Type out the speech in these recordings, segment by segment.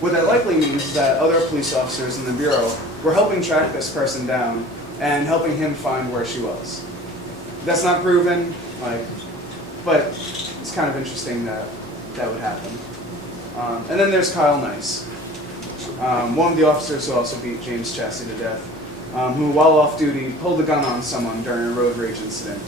What that likely means is that other police officers in the Bureau were helping track this person down and helping him find where she was. That's not proven, but it's kind of interesting that that would happen. And then there's Kyle Nice, one of the officers who also beat James Chassie to death, who, while off duty, pulled a gun on someone during a road rage incident.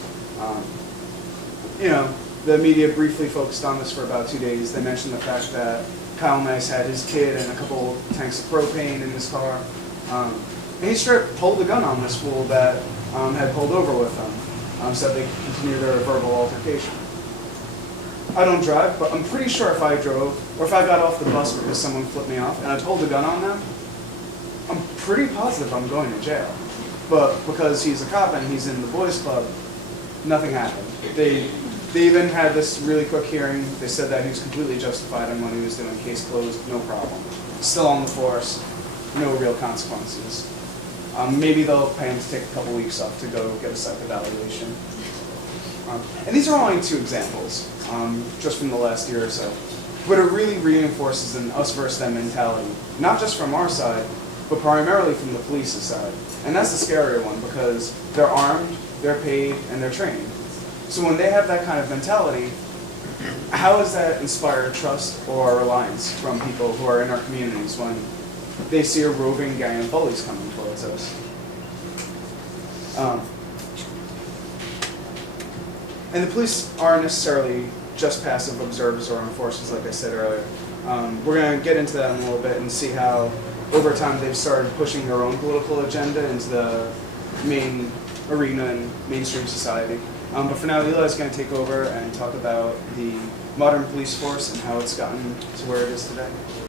The media briefly focused on this for about 2 days. They mentioned the fact that Kyle Nice had his kid and a couple tanks of propane in his car. And he straight pulled a gun on this fool that had pulled over with him, so that they could continue their verbal altercation. I don't drive, but I'm pretty sure if I drove, or if I got off the bus because someone flipped me off and I pulled a gun on them, I'm pretty positive I'm going to jail. But because he's a cop and he's in the boys club, nothing happened. They even had this really quick hearing. They said that he was completely justified in what he was doing, case closed, no problem. Still on the force, no real consequences. Maybe they'll pay him to take a couple weeks off to go get a psych evaluation. And these are only 2 examples, just from the last year or so. But it really reinforces an us versus them mentality, not just from our side, but primarily from the police's side. And that's the scarier one, because they're armed, they're paid, and they're trained. So when they have that kind of mentality, how does that inspire trust or reliance from people who are in our communities when they see a roving gang of bullies coming towards us? And the police aren't necessarily just passive observers or enforcers, like I said earlier. We're going to get into that in a little bit and see how, over time, they've started pushing their own political agenda into the main arena in mainstream society. But for now, Eli's going to take over and talk about the modern police force and how it's gotten to where it is today.